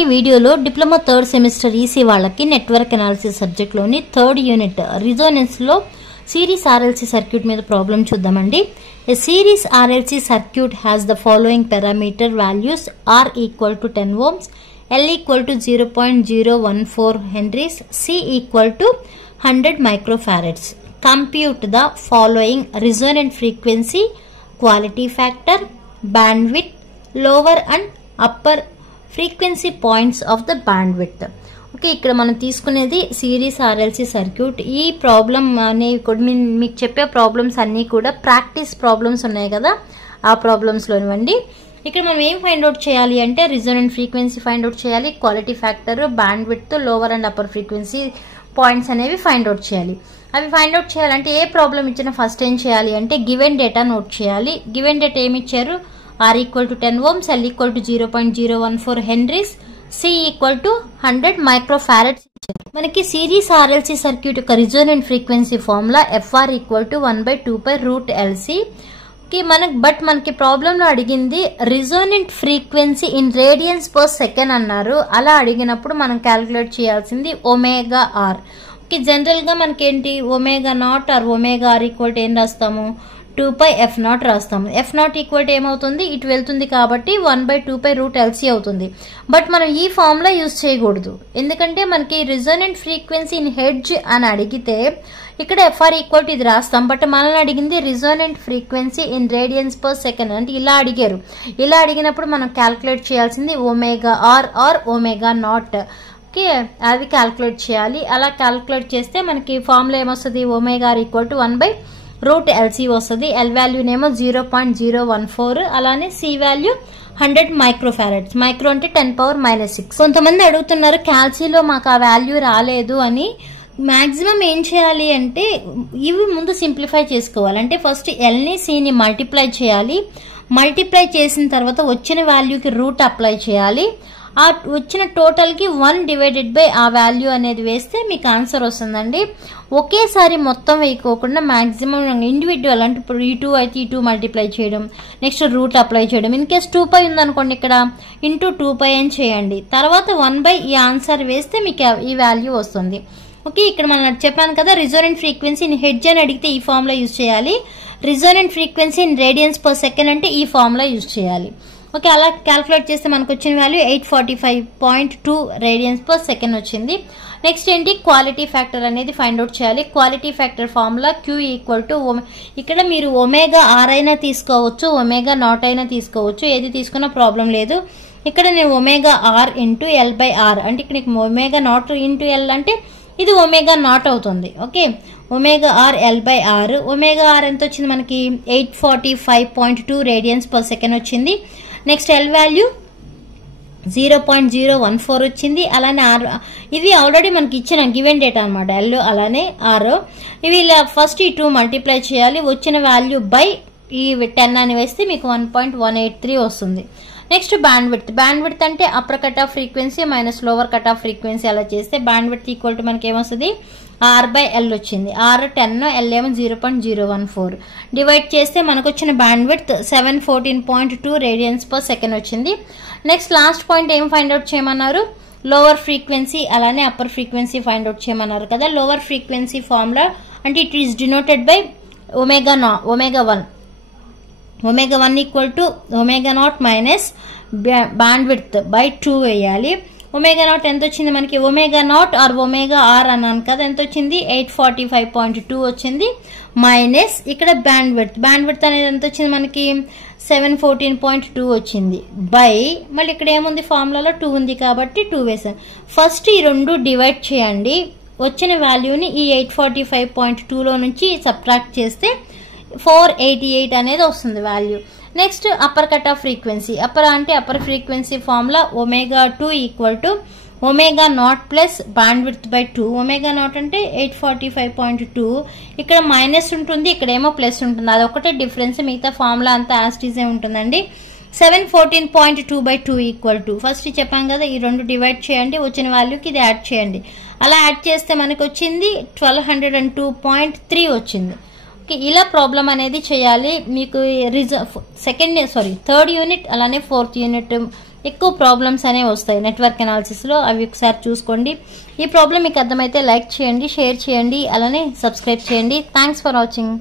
ఈ వీడియోలో diploma third semester EC వాళ్ళకి నెట్వర్క్ అనాలిసిస్ సబ్జెక్ట్ లోని థర్డ్ యూనిట్ రిజోనెన్స్ లో సిరీస్ ఆర్ఎల్సి సర్క్యూట్ మీద ప్రాబ్లం చూద్దామండి. A series RLC circuit has the following parameter values: R equal to 10 ohms, L equal to 0.014 henries, C equal to 100 microfarads. Compute the following resonant frequency, quality factor, bandwidth, lower and upper frequency points of the bandwidth. Okay, ఇక్కడ మనం తీసుకునేది series RLC circuit. ఈ problem అనే మీకు చెప్పే problems అన్నీ కూడా practice problems ఉన్నాయి కదా, ఆ ప్రాబ్లమ్స్లోనివ్వండి. ఇక్కడ మనం ఏం ఫైండ్ అవుట్ చేయాలి అంటే రిజోనెంట్ ఫ్రీక్వెన్సీ ఫైండ్ అవుట్ చేయాలి, quality factor, band width, lower and upper frequency points అనేవి ఫైండ్ అవుట్ చేయాలి. అవి ఫైండ్ అవుట్ చేయాలంటే ఏ ప్రాబ్లం ఇచ్చినా ఫస్ట్ ఏం చేయాలి అంటే గివెన్ డేటా నోట్ చేయాలి. గివెన్ డేటా ఏమి ఇచ్చారు? R equal to 10 ohms, L equal to 0.014 henries, C equal to 100 microfarads ఇచ్చారు. మనకి సిరీస్ ఆర్ఎల్సి సర్క్యూట్ యొక్క resonant frequency formula FR equal to 1/2π√LC. మనకి ప్రాబ్లంలో అడిగింది resonant frequency in radians per second అన్నారు. అలా అడిగినప్పుడు మనం క్యాలిక్యులేట్ చేయాల్సింది ఒమేగా ఆర్. ఓకే, జనరల్ గా మనకేంటి omega naught or omega R equal to ఏం రాస్తాము? 2πf0 రాస్తాము. f0 ఈక్వల్ టు ఏమవుతుంది? ఇటు వెళ్తుంది కాబట్టి 1/2π√LC అవుతుంది. బట్ మనం ఈ ఫార్ములా యూజ్ చేయకూడదు, ఎందుకంటే మనకి రిజోనెంట్ ఫ్రీక్వెన్సీ ఇన్ హెడ్జ్ అని అడిగితే ఇక్కడ FR ఈక్వల్ టు ఇది రాస్తాం. బట్ మనల్ని అడిగింది resonant frequency in radians per second, అంటే ఇలా అడిగారు. ఇలా అడిగినప్పుడు మనం క్యాల్కులేట్ చేయాల్సింది omega R or omega naught. Okay, అది క్యాల్కులేట్ చేయాలి. అలా క్యాల్కులేట్ చేస్తే మనకి ఫార్ములా ఏమొస్తుంది? Omega R equal to 1/√LC వస్తుంది. L వాల్యూనేమో 0.014, అలానే C వాల్యూ 100 మైక్రోఫారడ్స్. మైక్రో అంటే 10⁻⁻6. కొంతమంది అడుగుతున్నారు క్యాల్సీలో మాకు ఆ వాల్యూ రాలేదు అని. మాక్సిమం ఏం చేయాలి అంటే ఇవి ముందు సింప్లిఫై చేసుకోవాలి. అంటే ఫస్ట్ ఎల్ని సిని మల్టిప్లై చేయాలి. మల్టిప్లై చేసిన తర్వాత వచ్చిన వాల్యూకి రూట్ అప్లై చేయాలి. ఆ వచ్చిన టోటల్కి 1/, ఆ వాల్యూ అనేది వేస్తే మీకు ఆన్సర్ వస్తుందండి. ఒకేసారి మొత్తం వేయకోకుండా మాక్సిమం ఇండివిజువల్, అంటే ఇప్పుడు ఈ 2 అయితే ఈ 2 మల్టిప్లై చేయడం, నెక్స్ట్ రూట్ అప్లై చేయడం. ఇన్ కేస్ 2π ఉందనుకోండి, ఇక్కడ ఇంటూ 2π అని చేయండి. తర్వాత 1/, ఈ ఆన్సర్ వేస్తే మీకు ఈ వాల్యూ వస్తుంది. ఓకే, ఇక్కడ మనం చెప్పాను కదా రిజోనెంట్ ఫ్రీక్వెన్సీ ఇన్ హెడ్జ్ అని అడిగితే ఈ ఫార్ములా యూజ్ చేయాలి. Resonant frequency in radians per second అంటే ఈ ఫార్ములా యూజ్ చేయాలి. ఓకే, అలా క్యాల్కులేట్ చేస్తే మనకు వచ్చిన వాల్యూ 845.2 రేడియన్స్ పర్ సెకండ్ వచ్చింది. నెక్స్ట్ ఏంటి? క్వాలిటీ ఫ్యాక్టర్ అనేది ఫైండ్ అవుట్ చేయాలి. Quality factor formula Q equal to ఇక్కడ మీరు ఒమేగా ఆర్ అయినా తీసుకోవచ్చు, ఒమేగా నాట్ అయినా తీసుకోవచ్చు, ఏది తీసుకున్నా ప్రాబ్లం లేదు. ఇక్కడ నేను ఒమేగా ఆర్ ఇంటూ L/R, అంటే ఇక్కడ ఒమేగా నాట్ ఇంటూ L అంటే ఇది ఒమేగా నాట్ అవుతుంది. Okay, omega R L/R. Omega R ఎంత వచ్చింది మనకి? 845.2 రేడియన్స్ పర్ సెకండ్ వచ్చింది. నెక్స్ట్ L వాల్యూ 0.014 వచ్చింది. అలానే ఆర్, ఇది ఆల్రెడీ మనకి ఇచ్చిన గివెన్ డేటా అనమాట. L అలానే ఆర్. ఇవి ఇలా ఫస్ట్ ఈ 2 మల్టిప్లై చేయాలి. వచ్చిన వాల్యూ బై ఈ 10 అని వేస్తే మీకు 1.183 వస్తుంది. Next bandwidth. Bandwidth అంటే upper cut off frequency minus lower cut off frequency. అలా చేస్తే బ్యాండ్ విడ్త్ ఈక్వల్ టు మనకి ఏమొస్తుంది? R/L వచ్చింది. R 10, L ఏమో 0.014. డివైడ్ చేస్తే మనకు వచ్చిన bandwidth 714.2 radians per second వచ్చింది. నెక్స్ట్ లాస్ట్ పాయింట్ ఏం ఫైండ్ అవుట్ చేయమన్నారు? లోవర్ ఫ్రీక్వెన్సీ అలానే అప్పర్ ఫ్రీక్వెన్సీ ఫైండ్ అవుట్ చేయమన్నారు కదా. లోవర్ ఫ్రీక్వెన్సీ ఫార్ములా అంటే it is denoted by omega 1. Omega 1 equal to omega naught minus bandwidth by 2 వేయాలి. Omega naught ఎంత వచ్చింది మనకి? Omega naught or omega R అన్నాను కదా, ఎంత వచ్చింది? 845.2 వచ్చింది. మైనస్ ఇక్కడ బ్యాండ్ విడ్త్. బ్యాండ్ విడ్త్ అనేది ఎంత వచ్చింది మనకి? 714.2 వచ్చింది. బై మళ్ళీ ఇక్కడ ఏముంది? ఫార్ములాలో 2 ఉంది కాబట్టి 2 వేసాను. ఫస్ట్ ఈ 2 డివైడ్ చేయండి. వచ్చిన వాల్యూని ఈ 845.2లో నుంచి సబ్ట్రాక్ట్ చేస్తే 488 అనేది వస్తుంది value. Next upper cut off frequency. Upper అంటే upper frequency formula omega 2 equal to omega not plus bandwidth by 2. Omega not అంటే 845.2. ఇక్కడ మైనస్ ఉంటుంది, ఇక్కడేమో ప్లస్ ఉంటుంది. అదొకటే డిఫరెన్స్, మిగతా ఫార్ములా అంతా యాస్టీజే ఉంటుందండి. 714.2/2 ఈక్వల్ టు ఫస్ట్ చెప్పాం కదా, ఈ 2 డివైడ్ చేయండి. వచ్చిన వాల్యూకి ఇది యాడ్ చేయండి. అలా యాడ్ చేస్తే మనకు వచ్చింది 1202.3 వచ్చింది. ఇలా ప్రాబ్లం అనేది చేయాలి. మీకు థర్డ్ యూనిట్ అలానే ఫోర్త్ యూనిట్ ఎక్కువ ప్రాబ్లమ్స్ అనేవి వస్తాయి నెట్వర్క్ అనాలిసిస్లో. అవి ఒకసారి చూసుకోండి. ఈ ప్రాబ్లం మీకు అర్థమైతే లైక్ చేయండి, షేర్ చేయండి, అలానే సబ్స్క్రైబ్ చేయండి. Thanks for watching.